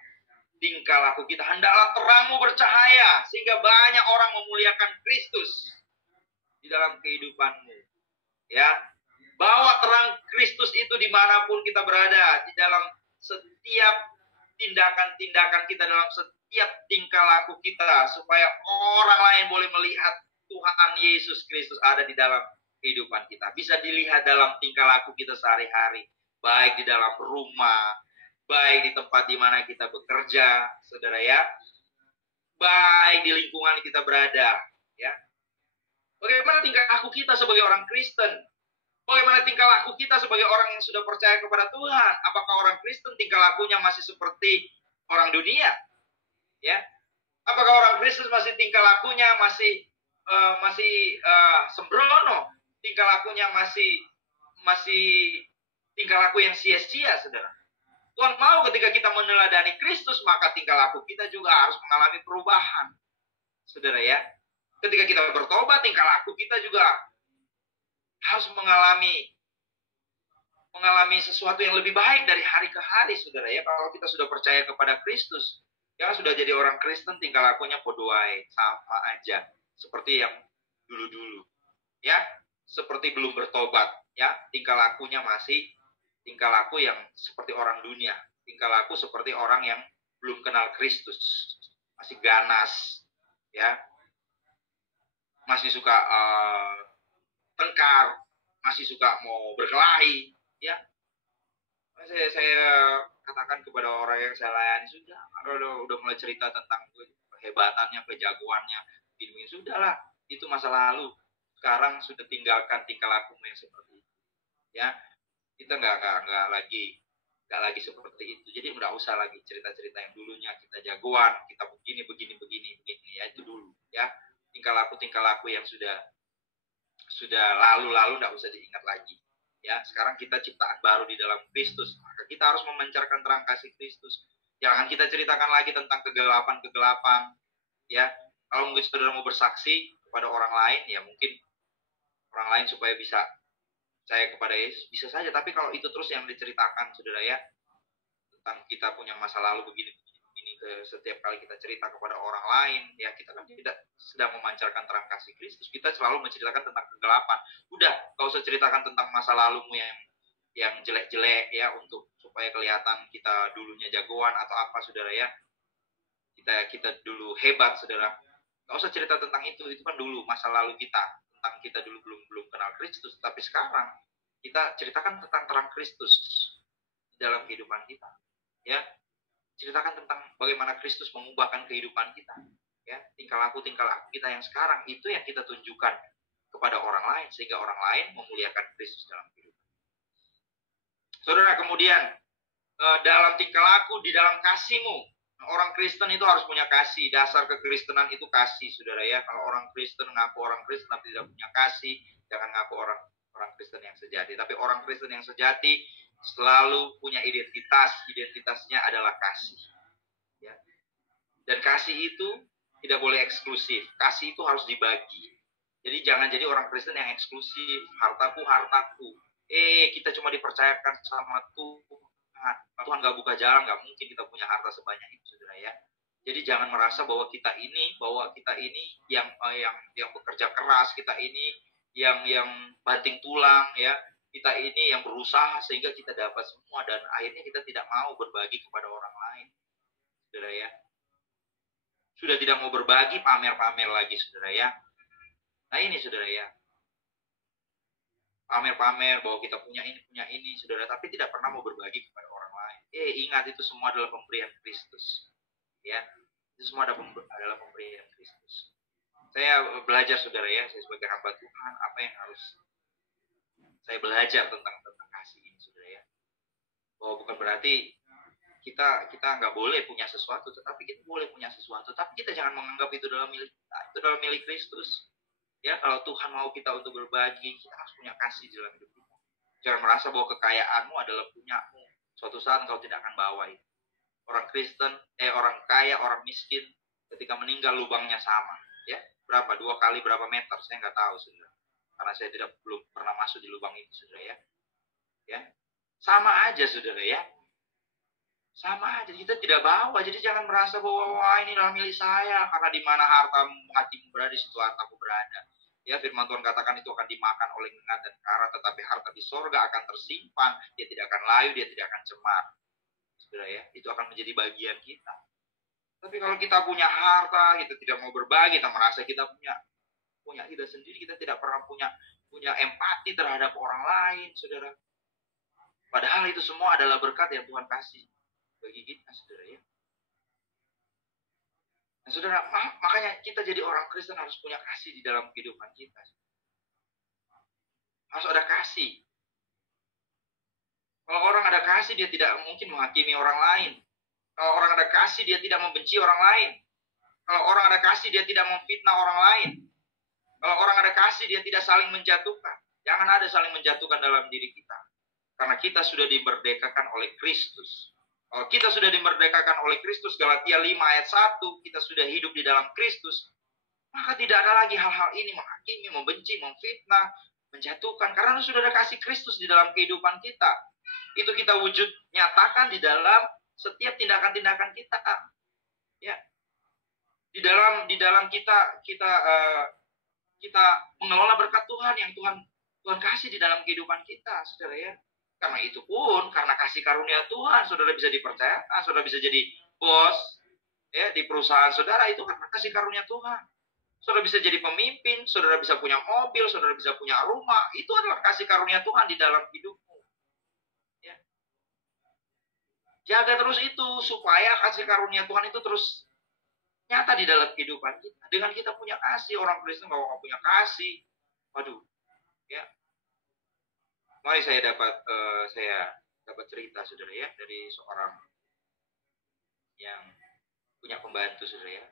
tingkah laku kita. Hendaklah terangmu bercahaya sehingga banyak orang memuliakan Kristus di dalam kehidupanmu. Ya, bawa terang Kristus itu dimanapun kita berada, di dalam setiap tindakan-tindakan kita, dalam setiap tingkah laku kita, supaya orang lain boleh melihat Tuhan Yesus Kristus ada di dalam kehidupan kita. Bisa dilihat dalam tingkah laku kita sehari-hari, baik di dalam rumah, baik di tempat di mana kita bekerja, saudara, ya, baik di lingkungan kita berada, ya. Bagaimana tingkah laku kita sebagai orang Kristen? Bagaimana tingkah laku kita sebagai orang yang sudah percaya kepada Tuhan? Apakah orang Kristen tingkah lakunya masih seperti orang dunia? Ya, apakah orang Kristen masih tingkah lakunya masih sembrono? Tingkah lakunya masih tingkah laku yang sia-sia, saudara? Tuhan mau ketika kita meneladani Kristus, maka tingkah laku kita juga harus mengalami perubahan, saudara, ya. Ketika kita bertobat, tingkah laku kita juga harus mengalami sesuatu yang lebih baik dari hari ke hari, saudara, ya. Kalau kita sudah percaya kepada Kristus, ya, sudah jadi orang Kristen, tingkah lakunya podoai, sama aja seperti yang dulu-dulu, ya, seperti belum bertobat, ya. Tingkah lakunya masih tingkah laku yang seperti orang dunia, tingkah laku seperti orang yang belum kenal Kristus, masih ganas, ya, masih suka tengkar, masih suka mau berkelahi, ya. Saya katakan kepada orang yang saya layani, udah mulai cerita tentang kehebatannya, kejagoannya, ini sudahlah, itu masa lalu. Sekarang sudah tinggalkan tingkah lakumu yang seperti itu, ya. Kita nggak lagi seperti itu. Jadi nggak usah lagi cerita-cerita yang dulunya kita jagoan, kita begini, ya, itu dulu, ya. Tingkah laku yang sudah lalu nggak usah diingat lagi, ya. Sekarang kita ciptaan baru di dalam Kristus, maka kita harus memancarkan terang kasih Kristus. Jangan kita ceritakan lagi tentang kegelapan, ya. Kalau mungkin saudara mau bersaksi kepada orang lain, ya mungkin orang lain supaya bisa percaya kepada Yesus, bisa saja. Tapi kalau itu terus yang diceritakan, saudara, ya, tentang kita punya masa lalu begini, ini setiap kali kita cerita kepada orang lain, ya kita kan tidak sedang memancarkan terang kasih Kristus. Kita selalu menceritakan tentang kegelapan. Udah, kau usah ceritakan tentang masa lalumu yang jelek-jelek ya, untuk supaya kelihatan kita dulunya jagoan atau apa, saudara ya. Kita dulu hebat, saudara. Gak usah cerita tentang itu kan dulu masa lalu kita, tentang kita dulu belum kenal Kristus. Tapi sekarang kita ceritakan tentang terang Kristus dalam kehidupan kita, ya. Ceritakan tentang bagaimana Kristus mengubahkan kehidupan kita, ya. Tingkah laku kita yang sekarang itu yang kita tunjukkan kepada orang lain, sehingga orang lain memuliakan Kristus dalam kehidupan. Saudara, kemudian dalam tingkah laku, di dalam kasihmu, orang Kristen itu harus punya kasih. Dasar kekristenan itu kasih, saudara ya. Kalau orang Kristen ngaku orang Kristen tapi tidak punya kasih, jangan ngaku orang Kristen yang sejati. Tapi orang Kristen yang sejati selalu punya identitasnya adalah kasih, ya. Dan kasih itu tidak boleh eksklusif, kasih itu harus dibagi. Jadi jangan jadi orang Kristen yang eksklusif, hartaku, kita cuma dipercayakan sama Tuhan gak buka jalan, gak mungkin kita punya harta sebanyak itu, saudara ya. Jadi jangan merasa bahwa kita ini yang bekerja keras, kita ini yang banting tulang, ya. Kita ini yang berusaha sehingga kita dapat semua, dan akhirnya kita tidak mau berbagi kepada orang lain, saudara ya. Sudah tidak mau berbagi, pamer-pamer lagi, saudara ya. Nah ini, saudara ya, pamer-pamer bahwa kita punya ini, saudara, tapi tidak pernah mau berbagi kepada orang lain. Ingat, itu semua adalah pemberian Kristus, ya. Itu semua adalah pemberian Kristus. Saya belajar, saudara ya, saya sebagai hamba Tuhan, apa yang harus saya belajar tentang kasih ini, saudara ya. Bahwa bukan berarti kita nggak boleh punya sesuatu, tetapi kita boleh punya sesuatu, tapi kita jangan menganggap itu adalah milik kita, itu adalah milik Kristus. Ya, kalau Tuhan mau kita untuk berbagi, kita harus punya kasih dalam hidup kita. Jangan merasa bahwa kekayaanmu adalah punyamu. Suatu saat kau tidak akan bawa itu. Orang Kristen, orang kaya, orang miskin, ketika meninggal lubangnya sama. Ya, berapa? 2 kali berapa meter? Saya nggak tahu, saudara. Karena saya belum pernah masuk di lubang itu, saudara ya. Ya, sama aja, saudara ya. Sama aja, kita tidak bawa. Jadi jangan merasa bahwa wah ini adalah milik saya, karena di mana hartamu hatimu berada, di situ hartamu berada. Ya, firman Tuhan katakan itu akan dimakan oleh ngengat dan kara, tetapi harta di sorga akan tersimpan, dia tidak akan layu, dia tidak akan cemar. Saudara ya, itu akan menjadi bagian kita. Tapi kalau kita punya harta, kita tidak mau berbagi, kita merasa kita punya kita sendiri, kita tidak pernah punya empati terhadap orang lain, saudara. Padahal itu semua adalah berkat yang Tuhan kasih bagi kita, saudara ya. Nah, saudara, makanya kita jadi orang Kristen harus punya kasih di dalam kehidupan kita. Harus ada kasih. Kalau orang ada kasih, dia tidak mungkin menghakimi orang lain. Kalau orang ada kasih, dia tidak membenci orang lain. Kalau orang ada kasih, dia tidak memfitnah orang lain. Kalau orang ada kasih, dia tidak saling menjatuhkan. Jangan ada saling menjatuhkan dalam diri kita. Karena kita sudah dimerdekakan oleh Kristus. Kalau kita sudah dimerdekakan oleh Kristus, Galatia 5 ayat 1, kita sudah hidup di dalam Kristus, maka tidak ada lagi hal-hal ini, menghakimi, membenci, memfitnah, menjatuhkan. Karena sudah ada kasih Kristus di dalam kehidupan kita. Itu kita wujud nyatakan di dalam setiap tindakan-tindakan kita. Ya. Di dalam kita mengelola berkat Tuhan yang Tuhan kasih di dalam kehidupan kita, saudara ya. Karena itu pun, karena kasih karunia Tuhan, saudara bisa dipercayakan, saudara bisa jadi bos ya di perusahaan saudara, itu karena kasih karunia Tuhan. Saudara bisa jadi pemimpin, saudara bisa punya mobil, saudara bisa punya rumah, itu adalah kasih karunia Tuhan di dalam hidupmu. Ya. Jaga terus itu, supaya kasih karunia Tuhan itu terus nyata di dalam kehidupan kita. Dengan kita punya kasih, orang Kristen kalau nggak punya kasih, waduh, ya. Mari saya dapat cerita, saudara ya, dari seorang yang punya pembantu, saudara ya.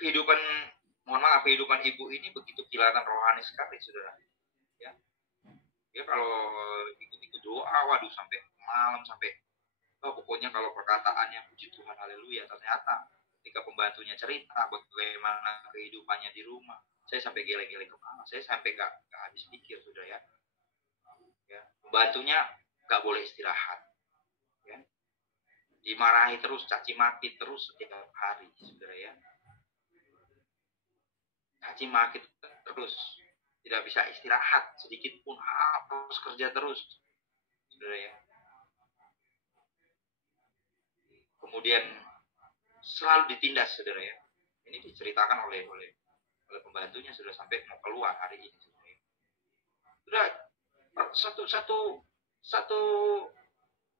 Kehidupan ibu ini begitu kilatan rohani sekali, saudara. Ya, kalau ikut doa, waduh, sampai malam, sampai pokoknya kalau perkataannya puji Tuhan, haleluya. Ternyata ketika pembantunya cerita bagaimana kehidupannya di rumah, saya sampai geleng-geleng kepala, saya sampai nggak habis pikir, saudara ya. Pembantunya nggak boleh istirahat, ya. dimarahi terus, caci maki terus setiap hari, saudara ya. Caci maki terus, tidak bisa istirahat sedikit pun, harus kerja terus, saudara ya. Kemudian selalu ditindas, saudara ya. Ini diceritakan oleh pembantunya, sudah sampai mau keluar hari ini, saudara ya. Sudah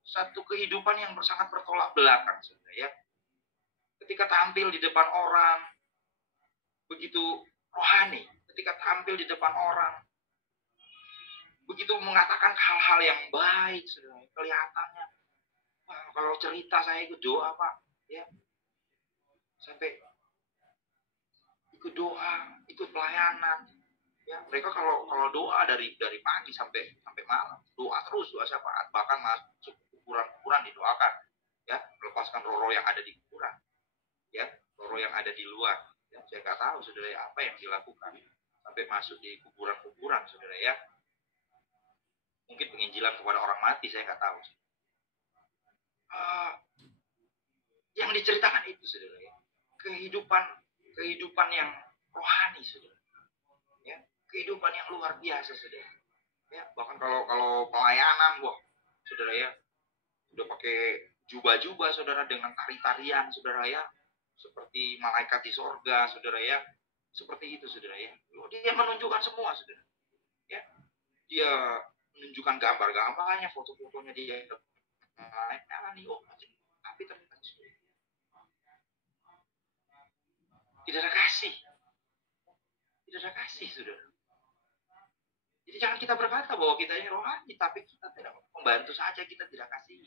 satu kehidupan yang sangat bertolak belakang, saudara ya. Ketika tampil di depan orang begitu rohani, ketika tampil di depan orang begitu mengatakan hal-hal yang baik, saudara, kelihatannya wah, kalau cerita saya ikut doa Pak, ya, sampai ikut doa, ikut pelayanan, ya. Mereka kalau doa dari pagi sampai malam, doa terus, doa syafaat, bahkan masuk kuburan didoakan, ya, melepaskan roh yang ada di kuburan, ya, roh yang ada di luar, ya. Saya nggak tahu, saudara, apa yang dilakukan sampai masuk di kuburan, saudara ya. Mungkin penginjilan kepada orang mati, saya nggak tahu. Yang diceritakan itu, saudara ya, kehidupan yang rohani, saudara ya, kehidupan yang luar biasa, saudara ya. Bahkan kalau pelayanan, wah, saudara ya, udah pakai jubah-jubah, saudara, dengan tari-tarian, saudara ya, seperti malaikat di sorga, saudara ya, seperti itu, saudara ya. Dia menunjukkan semua, saudara ya. Dia menunjukkan gambar-gambarnya, foto-fotonya dia, tapi ternyata tidak ada kasih, saudara. Jadi jangan kita berkata bahwa kita ini rohani, tapi kita tidak membantu saja, kita tidak kasih.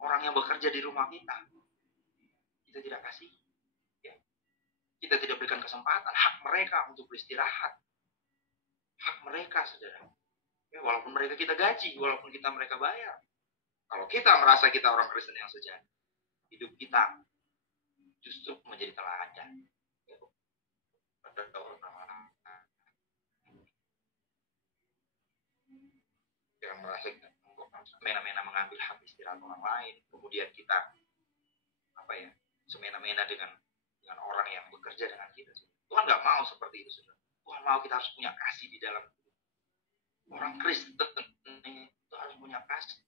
Orang yang bekerja di rumah kita tidak kasih. Ya. Kita tidak berikan kesempatan, hak mereka untuk beristirahat. Hak mereka, saudara. Ya, walaupun mereka kita gaji, walaupun mereka bayar. Kalau kita merasa kita orang Kristen yang sejati, hidup kita justru menjadi teladan. Ya. Jangan merasa semena-mena mengambil hak istirahat orang lain, kemudian kita semena-mena dengan orang yang bekerja dengan kita. Tuhan nggak mau seperti itu, saudara. Tuhan mau kita harus punya kasih di dalam hidup. Orang Kristen itu harus punya kasih.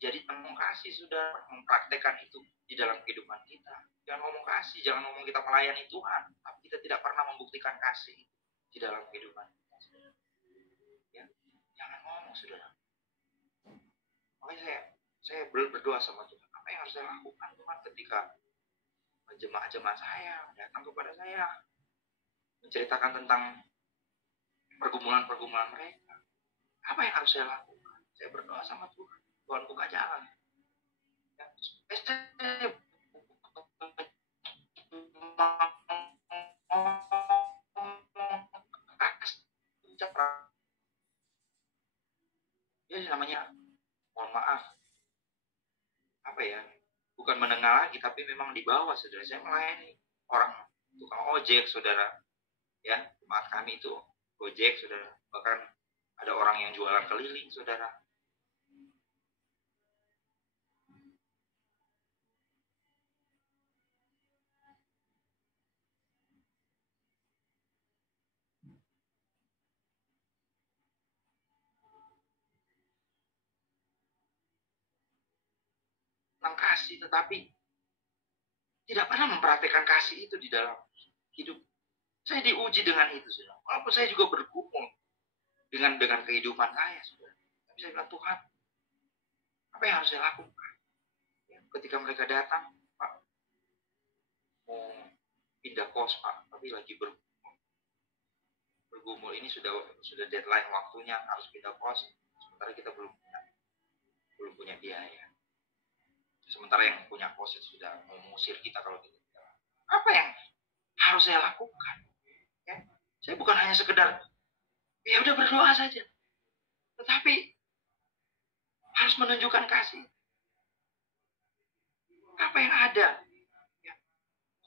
Jadi ngomong kasih, sudah mempraktekkan itu di dalam kehidupan kita. Jangan ngomong kasih, jangan ngomong kita melayani Tuhan, tapi kita tidak pernah membuktikan kasih di dalam kehidupan kita. Ya, jangan ngomong, saudara. Makanya saya berdoa sama Tuhan, apa yang harus saya lakukan, Tuhan, ketika jemaat-jemaat saya datang kepada saya menceritakan tentang pergumulan mereka, apa yang harus saya lakukan? Saya berdoa sama Tuhan, Tuhan buka jalan. Ya, jadi namanya, mohon maaf, bukan menengah lagi, tapi memang di bawah, saudara. Saya melayani orang tukang ojek, saudara ya. Jemaat kami itu ojek, saudara. Bahkan ada orang yang jualan keliling, saudara. Tentang kasih, tetapi tidak pernah mempraktekkan kasih itu di dalam hidup. Saya diuji dengan itu, saudara. Walaupun saya juga bergumul dengan kehidupan saya, saudara. Tapi saya bilang, Tuhan, apa yang harus saya lakukan? Ya, ketika mereka datang, Pak, mau pindah kos, Pak, tapi lagi bergumul ini sudah deadline waktunya, harus pindah kos, sementara kita belum punya biaya. Sementara yang punya kos sudah mau mengusir kita kalau kita. Apa yang harus saya lakukan? Ya, saya bukan hanya sekedar ya udah berdoa saja, tetapi harus menunjukkan kasih. Apa yang ada? Ya,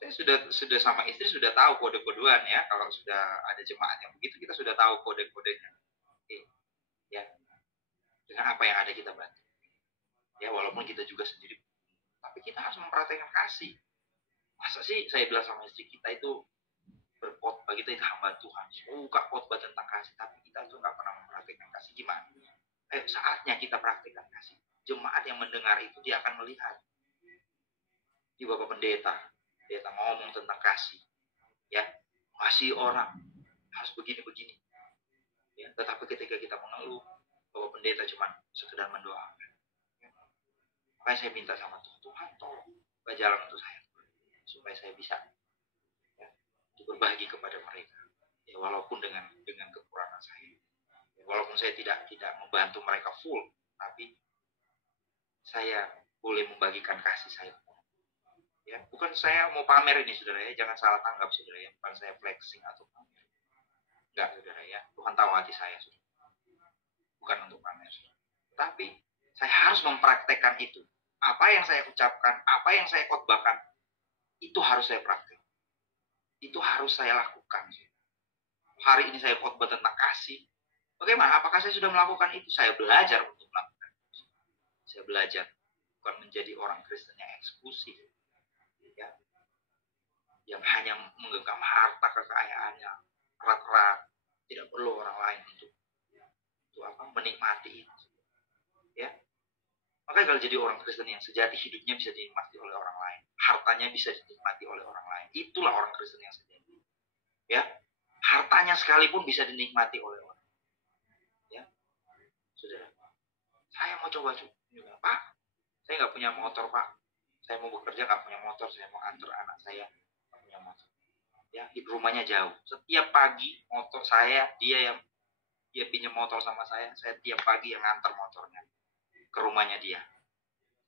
saya sudah sama istri sudah tahu kode-kodean, ya. Kalau sudah ada jemaat yang begitu, kita sudah tahu kode-kodenya. Oke. Ya, dengan apa yang ada kita bantu. Ya, walaupun kita juga sendiri, tapi kita harus mempraktekkan kasih. Masa sih saya bilang sama istri kita itu berkhotbah, kita itu hamba Tuhan, suka khotbah tentang kasih, tapi kita tuh nggak pernah mempraktekkan kasih. Gimana? Saatnya kita praktekkan kasih. Jemaat yang mendengar itu dia akan melihat. Di Bapak pendeta ngomong tentang kasih, ya, masih orang harus begini-begini, ya. Tetapi ketika kita mengeluh, Bapak pendeta cuma sekedar mendoakan. Ya. Makanya saya minta sama Tuhan, Tuhan tolong buka jalan untuk saya, supaya saya bisa, ya, berbagi kepada mereka. Ya, walaupun dengan kekurangan saya, ya, walaupun saya tidak membantu mereka full, tapi saya boleh membagikan kasih saya. Ya, bukan saya mau pamer ini, saudara ya, jangan salah tanggap, saudara ya, bukan saya flexing atau pamer. Enggak, saudara ya, Tuhan tahu hati saya, saudara. Bukan untuk pamer, saudara. Tapi saya harus mempraktekkan itu. Apa yang saya ucapkan, apa yang saya khotbahkan, itu harus saya praktek. Itu harus saya lakukan. Hari ini saya khotbah tentang kasih. Bagaimana? Apakah saya sudah melakukan itu? Saya belajar untuk melakukan itu. Saya belajar bukan menjadi orang Kristen yang eksklusif, ya, yang hanya menggenggam harta kekayaannya, erat-erat, tidak perlu orang lain untuk menikmati itu, ya. Makanya kalau jadi orang Kristen yang sejati, hidupnya bisa dinikmati oleh orang lain, hartanya bisa dinikmati oleh orang lain, itulah orang Kristen yang sejati, ya. Hartanya sekalipun bisa dinikmati oleh orang, ya. Saudara, saya mau coba juga, Pak, saya nggak punya motor, Pak, saya mau bekerja nggak punya motor, saya mau antar anak saya nggak punya motor, ya, rumahnya jauh. Setiap pagi motor saya, dia pinjam motor sama saya tiap pagi yang ngantar motornya ke rumahnya dia.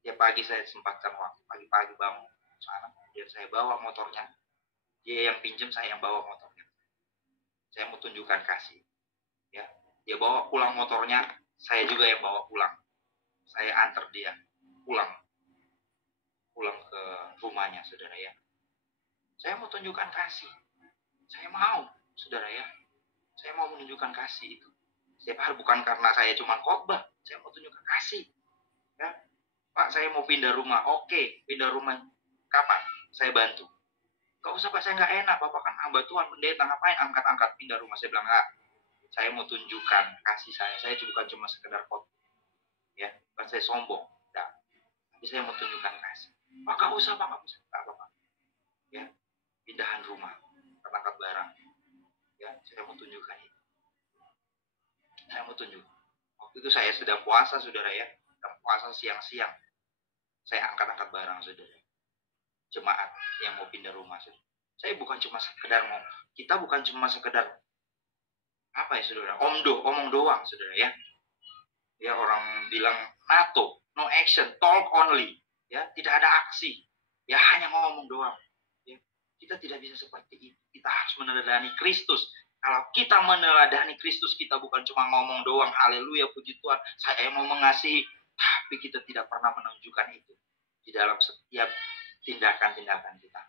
Tiap pagi saya sempatkan waktu, pagi-pagi bangun sana, kemudian saya bawa motornya, dia yang pinjam, saya yang bawa motornya. Saya mau tunjukkan kasih, ya. Dia bawa pulang motornya, saya juga yang bawa pulang, saya antar dia pulang ke rumahnya, saudara ya. Saya mau tunjukkan kasih, saya mau, saudara ya, saya mau menunjukkan kasih itu setiap hari, bukan karena saya cuma khotbah, saya mau tunjukkan kasih, ya. Pak, saya mau pindah rumah. Oke, pindah rumah kapan? Saya bantu. Gak usah, Pak, saya nggak enak, Bapak kan hamba Tuhan, pendeta, ngapain angkat-angkat pindah rumah? Saya bilang, enggak, saya mau tunjukkan kasih saya bukan cuma sekedar khotbah, ya, bukan saya sombong, enggak, tapi saya mau tunjukkan kasih. Pak, gak usah, Pak, gak usah, enggak apa-apa, ya, pindahan rumah, angkat barang, ya, saya mau tunjukkan itu. Saya mau tunjuk. Waktu itu saya sedang puasa, saudara ya. Sedang puasa siang-siang. Saya angkat-angkat barang, saudara. Jemaat yang mau pindah rumah, saudara. Saya bukan cuma sekedar kita bukan cuma sekedar apa ya, saudara, omong doang, saudara ya. Ya, orang bilang NATO, no action, talk only. Ya, tidak ada aksi. Ya, hanya ngomong doang. Ya, kita tidak bisa seperti itu. Kita harus meneladani Kristus. Kalau kita meneladani Kristus, kita bukan cuma ngomong doang, haleluya, puji Tuhan, saya mau mengasihi, tapi kita tidak pernah menunjukkan itu di dalam setiap tindakan-tindakan kita.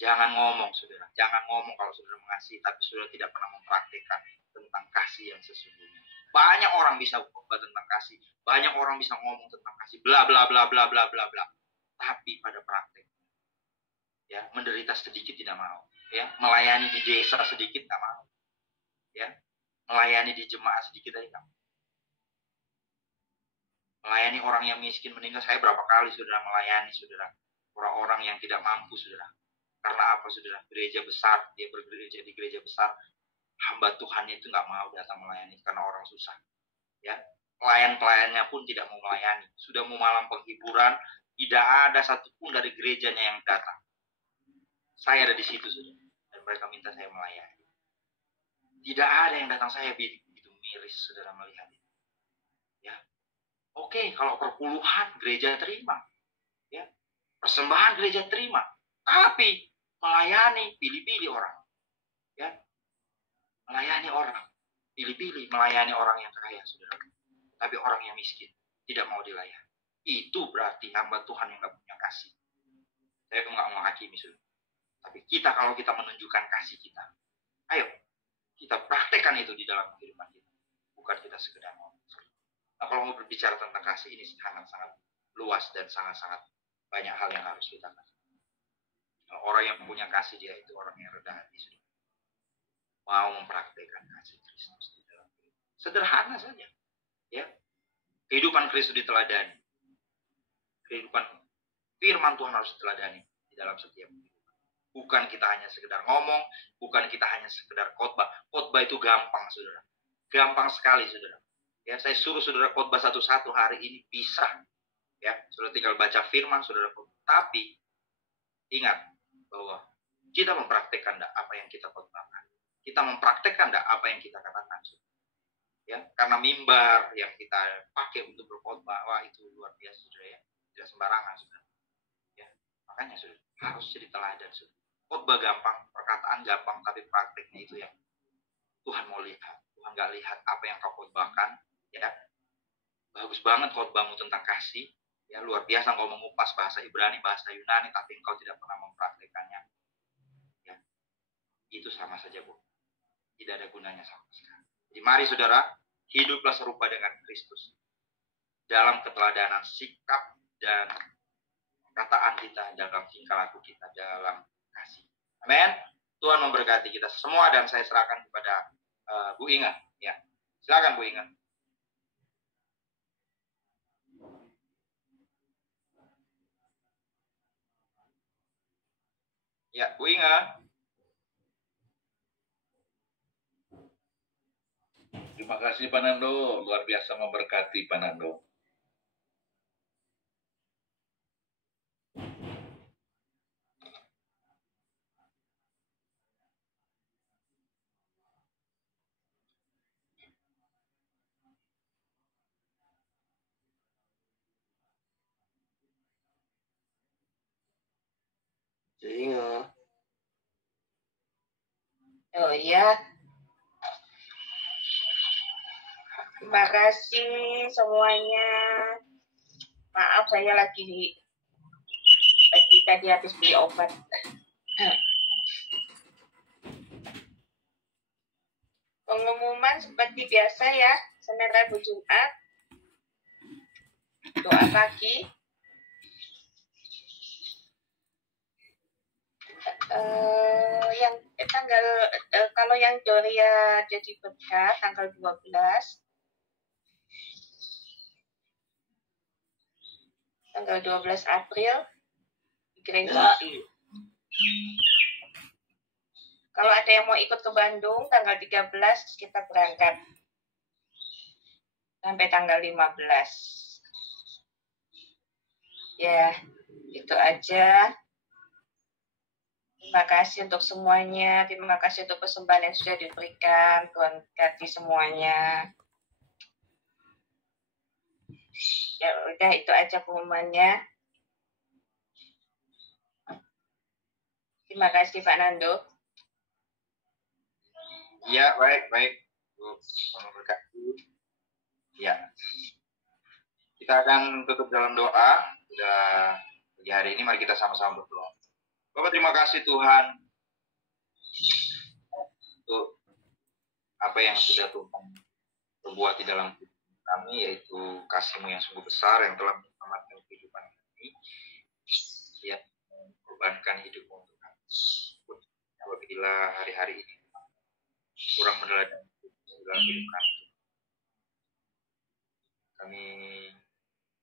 Jangan ngomong, saudara. Jangan ngomong kalau saudara mengasihi, tapi saudara tidak pernah mempraktikkan tentang kasih yang sesungguhnya. Banyak orang bisa khotbah tentang kasih, banyak orang bisa ngomong tentang kasih, bla bla bla bla bla bla bla, tapi pada praktek, ya, menderita sedikit tidak mau, ya, melayani di desa sedikit tidak mau, ya, melayani di jemaat sedikit aja kamu, melayani orang yang miskin meninggal. Saya berapa kali saudara melayani, saudara, orang-orang yang tidak mampu, saudara. Karena apa, saudara? Gereja besar, dia bergereja di gereja besar, hamba Tuhan itu nggak mau datang melayani karena orang susah, ya. Pelayan-pelayannya pun tidak mau melayani. Sudah mau malam penghiburan, tidak ada satupun dari gerejanya yang datang. Saya ada di situ, saudara, dan mereka minta saya melayani. Tidak ada yang datang. Saya begitu miris, saudara, melihat itu. Ya, oke, kalau perpuluhan gereja terima, ya, persembahan gereja terima, tapi melayani pilih-pilih orang, ya, melayani orang pilih-pilih, melayani orang yang kaya, saudara, tapi orang yang miskin tidak mau dilayani. Itu berarti hamba Tuhan yang nggak punya kasih. Saya nggak menghakimi, saudara, tapi kita, kalau kita menunjukkan kasih kita, ayo kita praktekkan itu di dalam kehidupan kita, bukan kita sekedar ngomong. Nah, kalau mau berbicara tentang kasih ini sangat-sangat luas dan sangat-sangat banyak hal yang harus kita lakukan. Orang yang punya kasih, dia itu orang yang rendah hati, mau mempraktekkan kasih Kristus di dalam hidup. Sederhana saja, ya. Kehidupan Kristus diteladani. Kehidupan firman Tuhan harus diteladani di dalam setiap hidup. Bukan kita hanya sekedar ngomong, bukan kita hanya sekedar khotbah. Khotbah itu gampang, saudara. Gampang sekali, saudara. Ya, saya suruh saudara khotbah satu-satu hari ini bisa. Ya, saudara tinggal baca firman, saudara khotbah. Tapi ingat bahwa kita mempraktekkan apa yang kita khotbahkan. Kita mempraktekkan apa yang kita katakan. Ya, karena mimbar yang kita pakai untuk berkhotbah, wah itu luar biasa, saudara, ya. Tidak sembarangan, saudara. Ya, makanya saudara harus jadi teladan, saudara. Khotbah gampang, perkataan gampang, tapi prakteknya itu yang Tuhan mau lihat. Tuhan nggak lihat apa yang kau khotbahkan, ya. Bagus banget khotbahmu tentang kasih, ya, luar biasa kau mengupas bahasa Ibrani, bahasa Yunani, tapi engkau tidak pernah mempraktekannya. Ya, itu sama saja, Bu. Tidak ada gunanya sama sekali. Jadi mari saudara, hiduplah serupa dengan Kristus dalam keteladanan sikap dan perkataan kita, dalam tingkah laku kita, dalam kasih. Amin. Tuhan memberkati kita semua dan saya serahkan kepada Bu Inga. Ya, silakan Bu Inga. Ya, Bu Inga. Terima kasih Pak Nando, luar biasa memberkati Pak Nando. Inga. Oh iya. Terima kasih semuanya. Maaf saya lagi tadi habis beli obat. Pengumuman seperti biasa ya, Senin, Rabu, Jumat. Doa pagi. Yang tanggal kalau yang Doria jadi berkat tanggal 12 April di gereja. Kalau ada yang mau ikut ke Bandung tanggal 13 kita berangkat sampai tanggal 15. Ya, itu aja. Terima kasih untuk semuanya. Terima kasih untuk persembahan yang sudah diberikan. Tuhan berkati semuanya. Ya udah, itu aja pengumumannya. Terima kasih Pak Nando. Ya, baik. Bu, Tuhan memberkati. Ya. Kita akan tutup dalam doa. Sudah pagi hari ini, mari kita sama-sama berdoa. Bapak, terima kasih Tuhan untuk apa yang sudah Tuhan perbuat di dalam hidup kami, yaitu kasih-Mu yang sungguh besar yang telah menyelamatkan kehidupan kami, yang mengorbankan hidup-Mu untuk kami. Apabila hari-hari ini kurang meneladani dalam hidup kami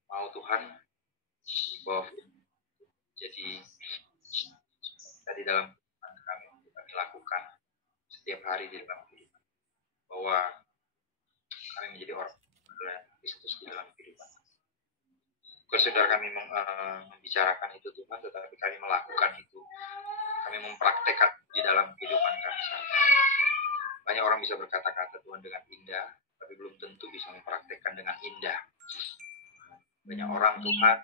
mau Tuhan bahwa jadi di dalam kehidupan kami untuk kami lakukan setiap hari di dalam kehidupan, bahwa kami menjadi orang Kristus di dalam kehidupan. Bukan saudara kami membicarakan itu Tuhan, tetapi kami melakukan itu, kami mempraktekkan di dalam kehidupan kami sehari. Banyak orang bisa berkata-kata Tuhan dengan indah, tapi belum tentu bisa mempraktekkan dengan indah. Banyak orang Tuhan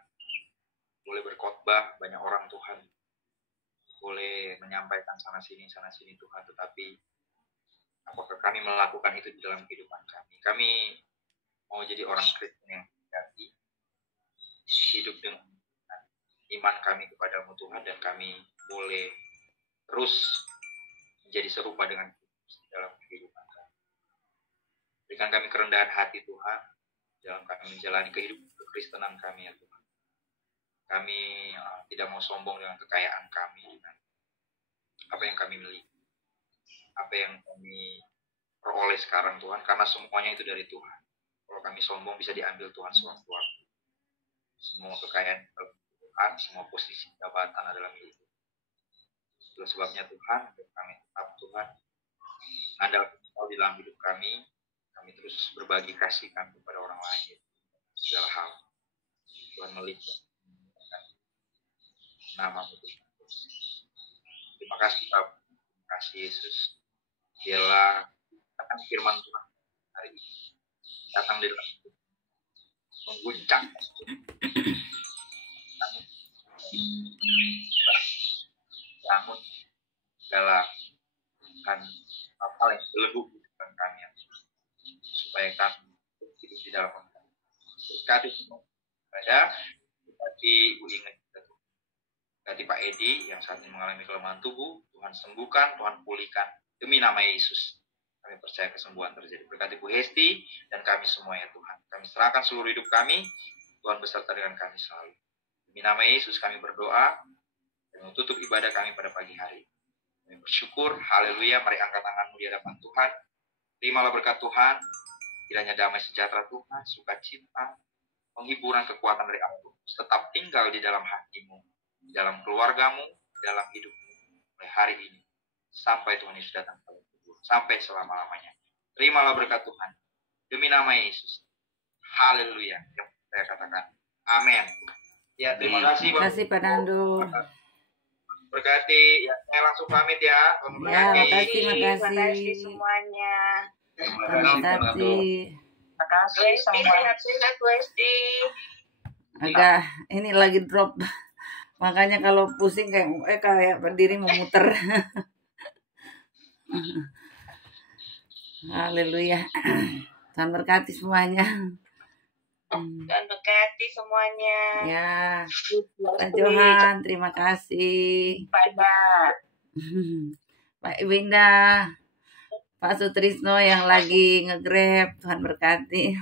boleh berkhotbah, banyak orang Tuhan boleh menyampaikan sana sini Tuhan, tetapi apakah kami melakukan itu di dalam kehidupan kami? Kami mau jadi orang Kristen yang sejati, hidup dengan iman kami kepadamu Tuhan, dan kami boleh terus menjadi serupa dengan Kristus dalam kehidupan kami. Berikan kami kerendahan hati Tuhan dalam kami menjalani kehidupan kekristenan kami ya Tuhan. Kami tidak mau sombong dengan kekayaan kami, dengan apa yang kami miliki, apa yang kami peroleh sekarang Tuhan, karena semuanya itu dari Tuhan. Kalau kami sombong bisa diambil Tuhan sewaktu-waktu. Semua kekayaan Tuhan, semua posisi jabatan adalah milik Tuhan. Itulah sebabnya Tuhan, kami tetap Tuhan mengandalkan Engkau di dalam hidup kami. Kami terus berbagi kasih kami kepada orang lain, segala hal. Tuhan melihat nama Tuhan. Terima kasih Bapak, terima kasih Yesus. Biarlah datang firman Tuhan hari ini, datang di dalam hidup, mengguncang bangun segala kan hal yang berlebihan di depan kami, supaya kami hidup di dalam Engkau. Berkati semua pada berkati Ibu Ingat, berkati Pak Edi yang saat ini mengalami kelemahan tubuh, Tuhan sembuhkan, Tuhan pulihkan demi nama Yesus. Kami percaya kesembuhan terjadi. Berkati Bu Hesti dan kami semua ya Tuhan. Kami serahkan seluruh hidup kami, Tuhan beserta dengan kami selalu. Demi nama Yesus kami berdoa dan menutup ibadah kami pada pagi hari. Kami bersyukur, haleluya, mari angkat tanganmu di hadapan Tuhan. Terimalah berkat Tuhan, kiranya damai sejahtera Tuhan, sukacita, penghiburan, kekuatan dari Allah tetap tinggal di dalam hatimu, di dalam keluargamu, di dalam hidupmu, mulai hari ini, sampai Tuhan Yesus datang kembali, sampai selama-lamanya. Terimalah berkat Tuhan, demi nama Yesus. Haleluya, yang saya katakan. Amin. Ya, terima kasih. Terima kasih Pak Nando. Berkati, ya, saya langsung pamit ya. Ya, makasih. Terima kasih semuanya. Terima kasih. Terima kasih semuanya. Sehat Bu Esti. Agak ini lagi drop. Makanya kalau pusing kayak berdiri memuter. Haleluya. Tuhan berkati semuanya. Dan berkati semuanya. Ya, Pak Johan, terima kasih. Banyak. Pak Winda, Pak Sutrisno yang lagi nge-grab, Tuhan berkati.